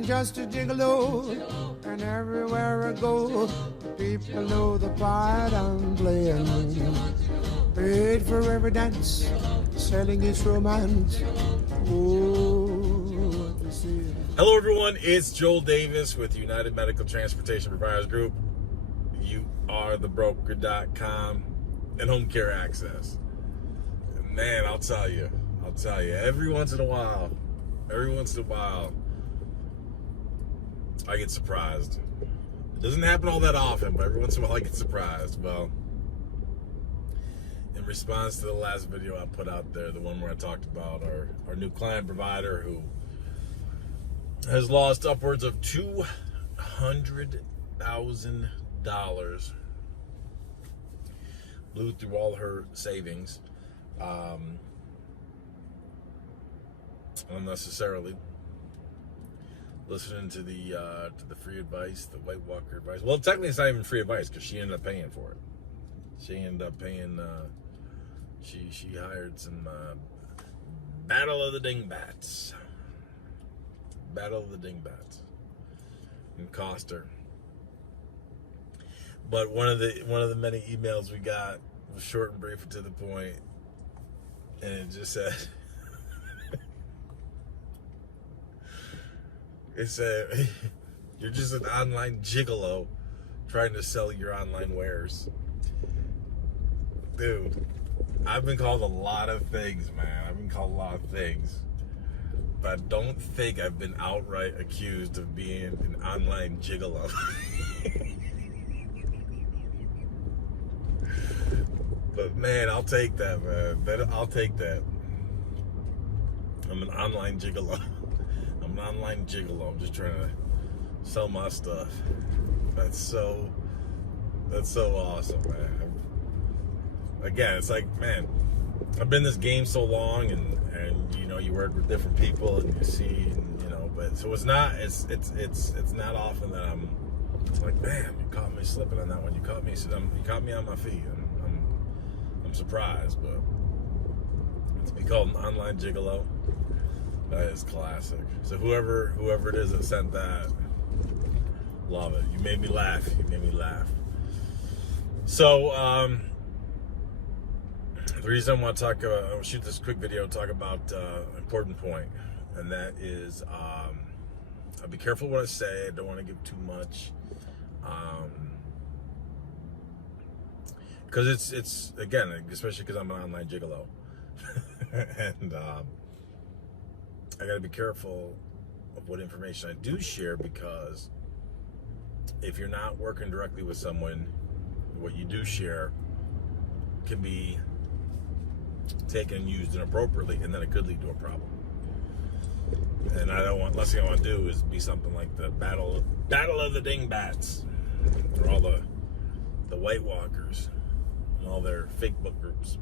I'm just a gigolo, and everywhere I go, people know the part I'm playing. Paid for every dance, selling its romance. Oh, what to see. Hello everyone, it's Joel Davis with United Medical Transportation Providers Group. You are the broker.com and Home Care Access. And man, I'll tell you, every once in a while, I get surprised. It doesn't happen all that often, but every once in a while I get surprised. Well, in response to the last video I put out there, the one where I talked about our new client provider who has lost upwards of $200,000, blew through all her savings, unnecessarily, listening to the free advice, the White Walker advice. Well, technically it's not even free advice because she ended up paying for it. She ended up paying. She hired some Battle of the Dingbats. And cost her. But one of the many emails we got was short and brief and to the point, and it just said, it said, "You're just an online gigolo trying to sell your online wares." Dude, I've been called a lot of things, man. But I don't think I've been outright accused of being an online gigolo. But man, I'll take that, man. I'll take that. I'm an online gigolo. I'm just trying to sell my stuff. That's so awesome, man. Again, it's like, man, I've been in this game so long, and you know, you work with different people and you see, and, you know, but so it's not not often that I'm like, man, you caught me slipping on that one. You caught me on my feet. I'm surprised, but to be called an online gigolo, that is classic. So whoever it is that sent that, love it. You made me laugh. So the reason I want to I'll shoot this quick video and talk about an important point, and that is, I'll be careful what I say. I don't want to give too much, because it's again, especially because I'm an online gigolo, and I got to be careful of what information I do share, because if you're not working directly with someone, what you do share can be taken and used inappropriately, and then it could lead to a problem. And last thing I want to do is be something like the battle of the Dingbats, or all the White Walkers and all their fake book groups,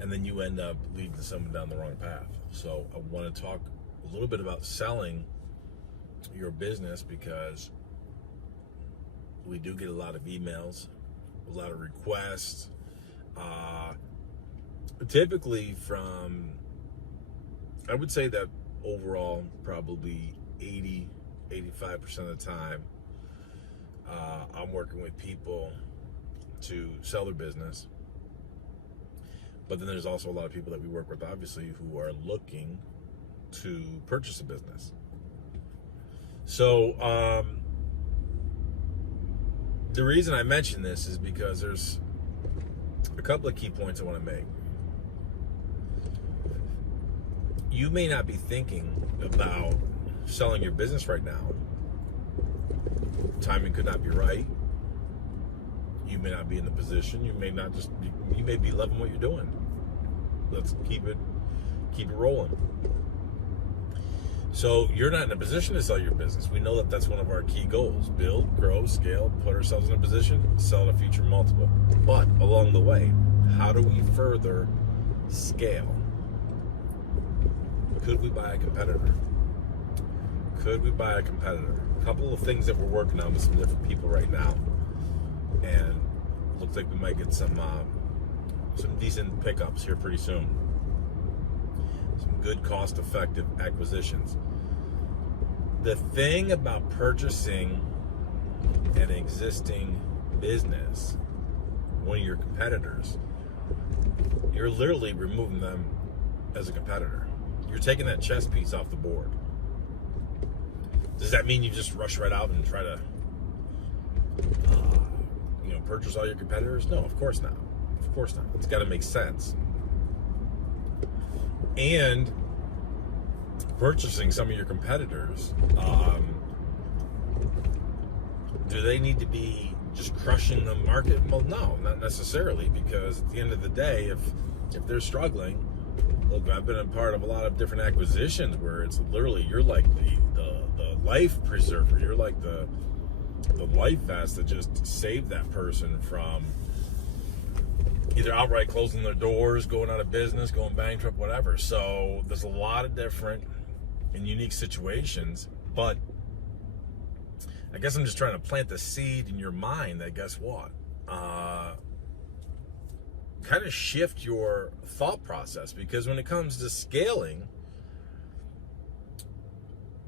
and then you end up leading someone down the wrong path. So I want to talk a little bit about selling your business, because we do get a lot of emails, a lot of requests, typically from, I would say that overall probably 80-85% of the time, I'm working with people to sell their business. But then there's also a lot of people that we work with, obviously, who are looking to purchase a business. So the reason I mention this is because there's a couple of key points I want to make. You may not be thinking about selling your business right now. Timing could not be right. You may not be in the position. You may be loving what you're doing. Let's keep it rolling. So you're not in a position to sell your business. We know that that's one of our key goals: build, grow, scale, put ourselves in a position, sell at a future multiple. But along the way, how do we further scale? Could we buy a competitor? A couple of things that we're working on with some different people right now, and looks like we might get some decent pickups here pretty soon. Some good cost-effective acquisitions. The thing about purchasing an existing business, one of your competitors, you're literally removing them as a competitor. You're taking that chess piece off the board. Does that mean you just rush right out and try to, purchase all your competitors? No, of course not. Of course not. It's got to make sense. And purchasing some of your competitors, do they need to be just crushing the market? Well, no, not necessarily, because at the end of the day, if they're struggling, look, I've been a part of a lot of different acquisitions where it's literally, you're like the life preserver. You're like the life vest that just saved that person from either outright closing their doors, going out of business, going bankrupt, whatever. So there's a lot of different and unique situations, but I guess I'm just trying to plant the seed in your mind that, guess what? Kind of shift your thought process, because when it comes to scaling,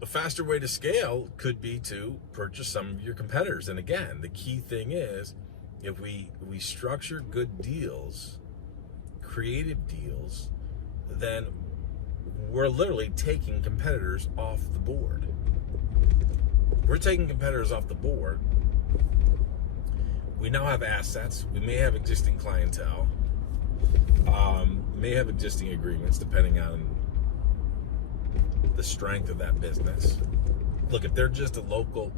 a faster way to scale could be to purchase some of your competitors. And again, the key thing is, if we structure good deals, creative deals, then we're literally taking competitors off the board. We're taking competitors off the board. We now have assets. We may have existing clientele. May have existing agreements, depending on the strength of that business. Look, if they're just a local,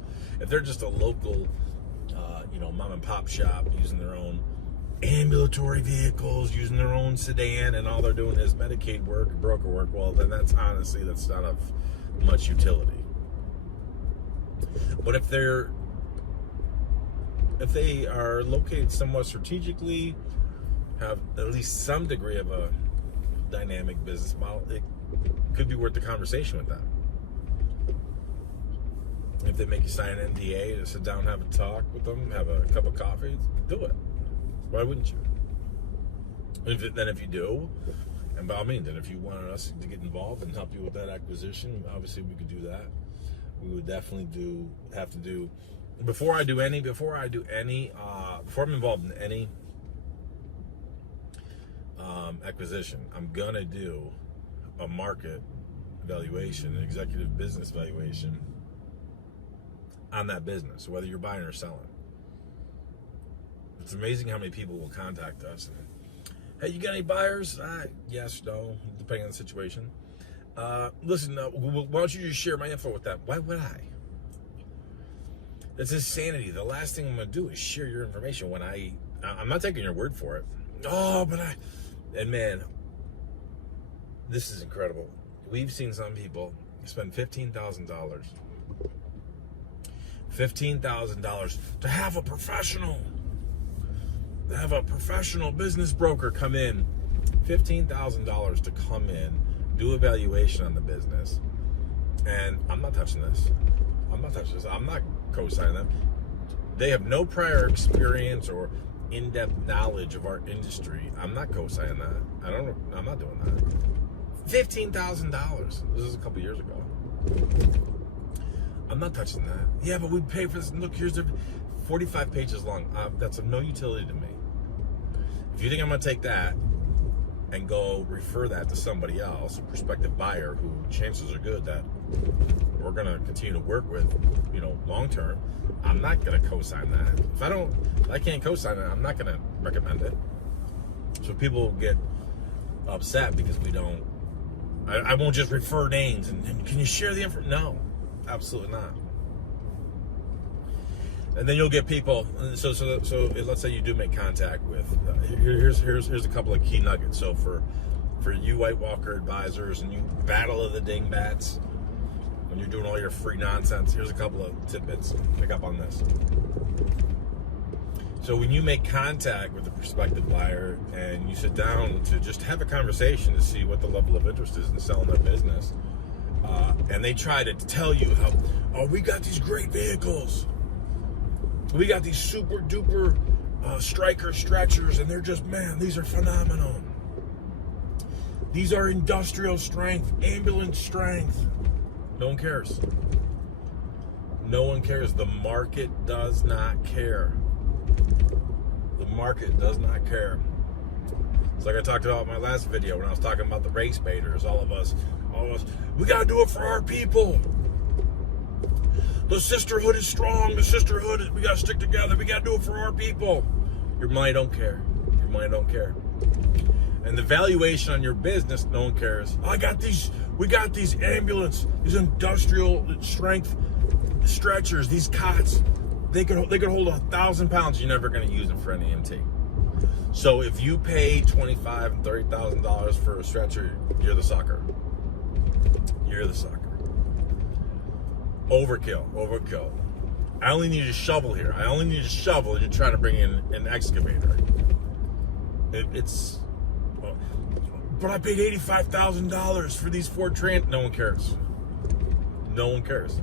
mom and pop shop using their own ambulatory vehicles, using their own sedan, and all they're doing is Medicaid work, broker work, well, then that's not of much utility. But if they are located somewhat strategically, have at least some degree of a dynamic business model, it could be worth the conversation with them. If they make you sign an NDA to sit down, have a talk with them, have a cup of coffee, do it. Why wouldn't you? If you do, and by all means, and if you wanted us to get involved and help you with that acquisition, obviously we could do that. We would definitely have to do before I'm involved in any acquisition, I'm gonna do a market valuation, an executive business valuation on that business, whether you're buying or selling. It's amazing how many people will contact us and, hey, you got any buyers? Yes, no, depending on the situation. Listen, why don't you just share my info with them? Why would I? That's insanity. The last thing I'm going to do is share your information when I'm not taking your word for it. Oh, and man, this is incredible. We've seen some people spend $15,000 to have a professional business broker come in, $15,000 to come in, do a valuation on the business. And I'm not touching this. I'm not co-signing them. They have no prior experience or in-depth knowledge of our industry. I'm not co-signing that. I'm not doing that. $15,000. This is a couple years ago. I'm not touching that. Yeah, but we pay for this. Look, here's 45 pages long. That's of no utility to me. If you think I'm going to take that and go refer that to somebody else, a prospective buyer who chances are good that we're going to continue to work with, long term, I'm not going to co-sign that. If I can't co-sign it, I'm not going to recommend it. So people get upset because we don't. I won't just refer names and can you share the info? No, absolutely not. And then you'll get people. So let's say you do make contact with. Here's a couple of key nuggets. So for you White Walker advisors and you Battle of the Dingbats, when you're doing all your free nonsense, here's a couple of tidbits. Pick up on this. So when you make contact with a prospective buyer and you sit down to just have a conversation to see what the level of interest is in selling their business, and they try to tell you how, we got these great vehicles. We got these super duper striker stretchers, and they're just, man, these are phenomenal. These are industrial strength, ambulance strength. No one cares. No one cares. The market does not care. The market does not care. It's like I talked about in my last video when I was talking about the race baiters. All of us, we gotta do it for our people. The sisterhood is strong. The sisterhood is, we gotta stick together. We gotta do it for our people. Your money don't care. Your money don't care. And the valuation on your business, no one cares. We got these ambulance, these industrial strength stretchers, these cots. They could hold 1,000 pounds. You're never gonna use them for an EMT. So if you pay $25,000 and $30,000 for a stretcher, you're the sucker. You're the sucker. Overkill. I only need a shovel here. I only need a shovel, and you're trying to bring in an excavator. But I paid $85,000 for these Ford Trans. No one cares. No one cares.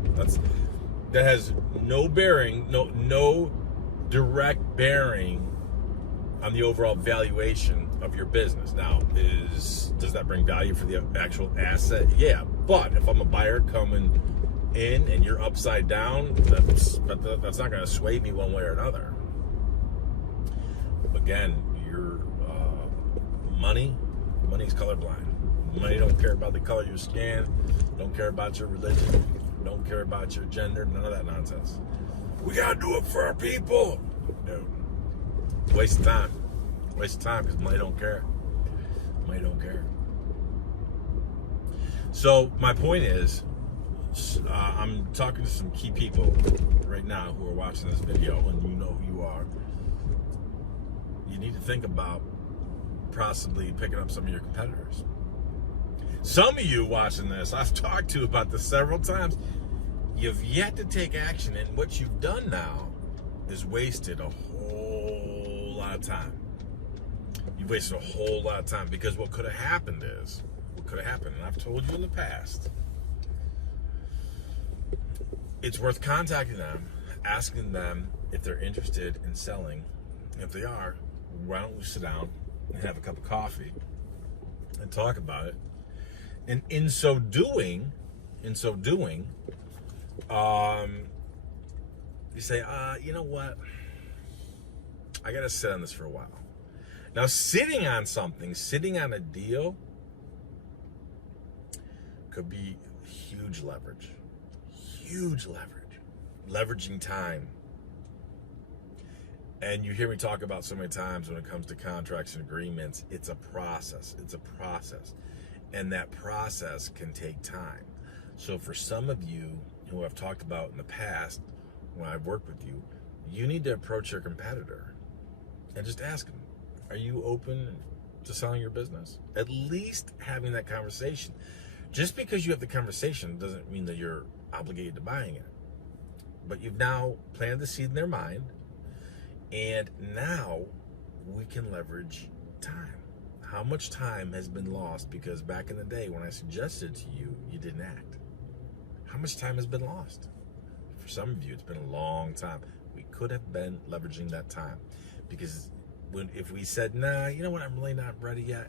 That has no bearing, no direct bearing on the overall valuation of your business. Now, does that bring value for the actual asset? Yeah, but if I'm a buyer coming in and you're upside down, that's not going to sway me one way or another. Again, your money's colorblind. Money don't care about the color of your skin, don't care about your religion, don't care about your gender, none of that nonsense. We gotta do it for our people. No. Waste of time. Waste of time because money don't care. Money don't care. So my point is, I'm talking to some key people right now who are watching this video, and you know who you are. You need to think about possibly picking up some of your competitors. Some of you watching this, I've talked to about this several times. You've yet to take action, and what you've done now is wasted a whole lot of time. You've wasted a whole lot of time because what could have happened, and I've told you in the past, it's worth contacting them, asking them if they're interested in selling. If they are, why don't we sit down and have a cup of coffee and talk about it? And in so doing, you say, you know what? I got to sit on this for a while. Now, sitting on a deal could be huge leverage. Leveraging time. And you hear me talk about so many times when it comes to contracts and agreements, it's a process. And that process can take time. So for some of you who I've talked about in the past, when I've worked with you, you need to approach your competitor and just ask them, are you open to selling your business? At least having that conversation. Just because you have the conversation doesn't mean that you're obligated to buying it. But you've now planted the seed in their mind, and now we can leverage time. How much time has been lost because back in the day when I suggested to you, you didn't act? How much time has been lost? For some of you, it's been a long time. We could have been leveraging that time, because if we said, nah, you know what, I'm really not ready yet,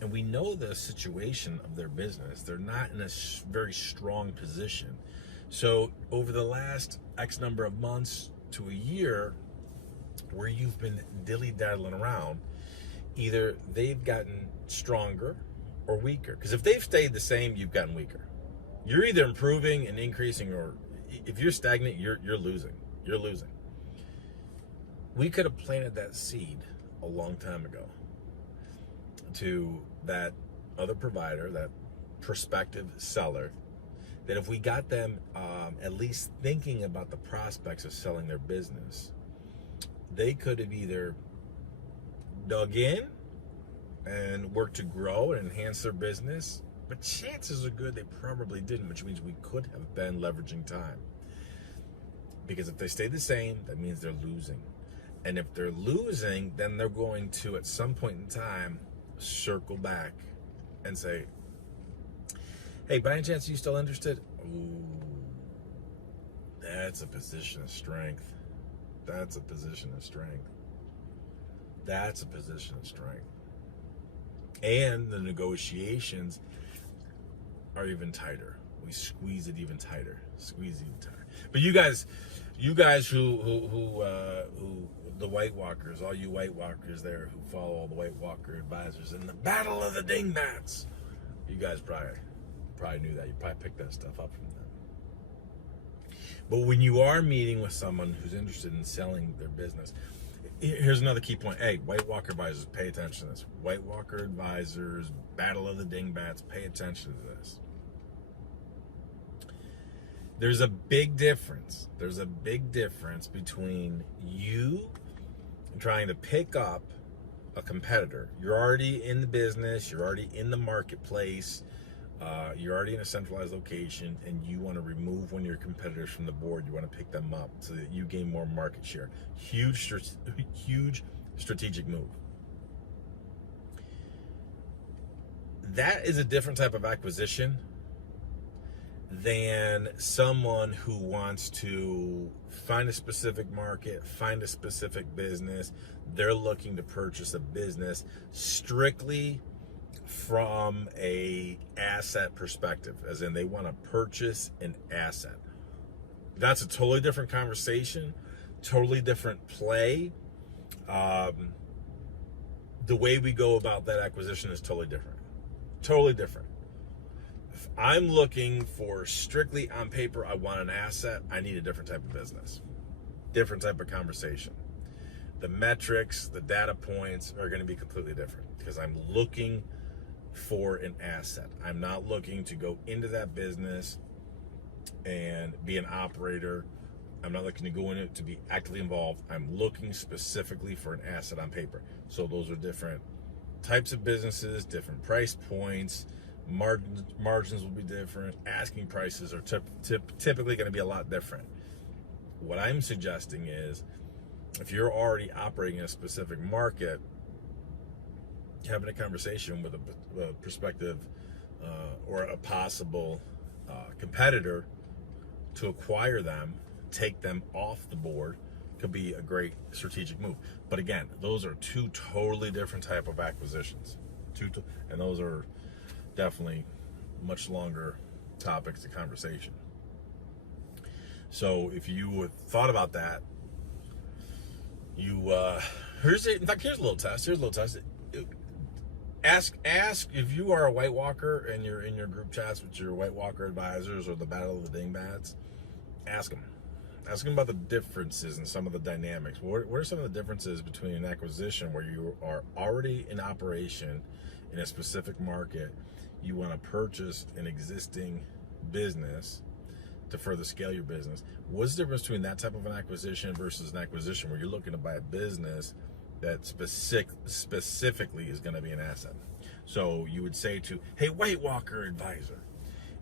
and we know the situation of their business, they're not in a very strong position. So over the last X number of months to a year, where you've been dilly-daddling around, either they've gotten stronger or weaker. Because if they've stayed the same, you've gotten weaker. You're either improving and increasing, or if you're stagnant, you're losing. You're losing. We could have planted that seed a long time ago to that other provider, that prospective seller, that if we got them at least thinking about the prospects of selling their business, they could have either dug in and worked to grow and enhance their business, but chances are good they probably didn't, which means we could have been leveraging time. Because if they stay the same, that means they're losing. And if they're losing, then they're going to, at some point in time, circle back and say, hey, by any chance, are you still interested? Ooh, that's a position of strength. That's a position of strength. That's a position of strength. And the negotiations are even tighter. We squeeze it even tighter. Squeeze it even tighter. But you guys who the White Walkers, all you White Walkers there who follow all the White Walker advisors in the Battle of the Dingbats, you guys probably knew that. You probably picked that stuff up from them. But when you are meeting with someone who's interested in selling their business, here's another key point. Hey, White Walker advisors, pay attention to this. White Walker advisors, Battle of the Dingbats, pay attention to this. There's a big difference. There's a big difference between you trying to pick up a competitor. You're already in the business. You're already in the marketplace. You're already in a centralized location, and you want to remove one of your competitors from the board. You want to pick them up so that you gain more market share. Huge strategic move. That is a different type of acquisition than someone who wants to find a specific market, find a specific business. They're looking to purchase a business strictly from a asset perspective, as in they want to purchase an asset. That's a totally different conversation, totally different play. The way we go about that acquisition is totally different. Totally different. If I'm looking for strictly on paper, I want an asset, I need a different type of business, different type of conversation. The metrics, the data points are going to be completely different because I'm looking for an asset. I'm not looking to go into that business and be an operator. I'm not looking to go in it to be actively involved. I'm looking specifically for an asset on paper. So those are different types of businesses, different price points, margins will be different, asking prices are typically going to be a lot different. What I'm suggesting is, if you're already operating in a specific market, having a conversation with a prospective or a possible competitor to acquire them, take them off the board, could be a great strategic move. But again, those are two totally different type of acquisitions. And those are definitely much longer topics of conversation. So if you thought about that, here's a little test. Ask if you are a White Walker and you're in your group chats with your White Walker advisors or the Battle of the Dingbats. Ask them about the differences and some of the dynamics. What are some of the differences between an acquisition where you are already in operation in a specific market, you want to purchase an existing business to further scale your business? What's the difference between that type of an acquisition versus an acquisition where you're looking to buy a business that specifically is going to be an asset? So you would say to, hey, White Walker advisor,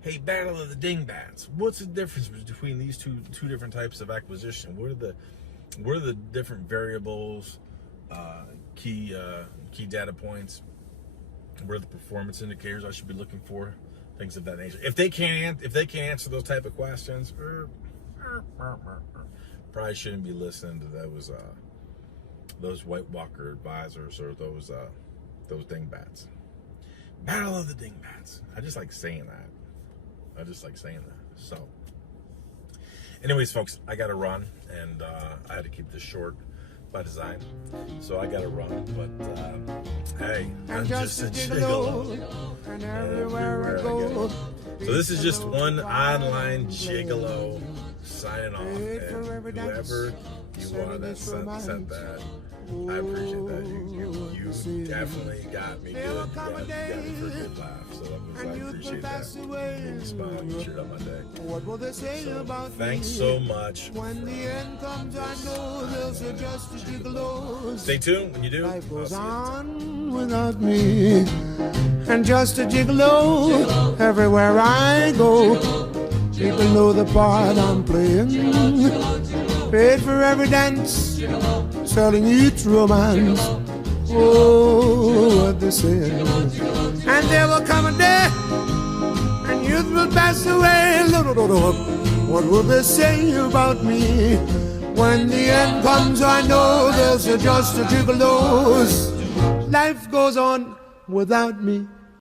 hey, Battle of the Dingbats, what's the difference between these two different types of acquisition? What are the different variables, key data points? What are the performance indicators I should be looking for? Things of that nature. If they can't answer those type of questions, probably shouldn't be listening to those White Walker advisors or those Dingbats. Battle of the Dingbats. I just like saying that. So, anyways, folks, I gotta run, and I had to keep this short by design, so I gotta run. But hey, I'm just a Jiggalo, and everywhere I go. So this is just one online Jiggalo signing off, and whoever you are that sent that, I appreciate that. You definitely got me good. You got me for a good laugh. So I appreciate that. You made me smile. You cheered up my day. So thanks so much. When the end comes, I know they'll suggest a Jiggalo. Stay tuned when you do. Life goes on without me, and just a Jiggalo everywhere I go. People know the part I'm playing. Paid for every dance, selling each romance. Oh, what they say. And there will come a day, and youth will pass away. What will they say about me? When the end comes, I know there's just a Jiggalo's. Life goes on without me.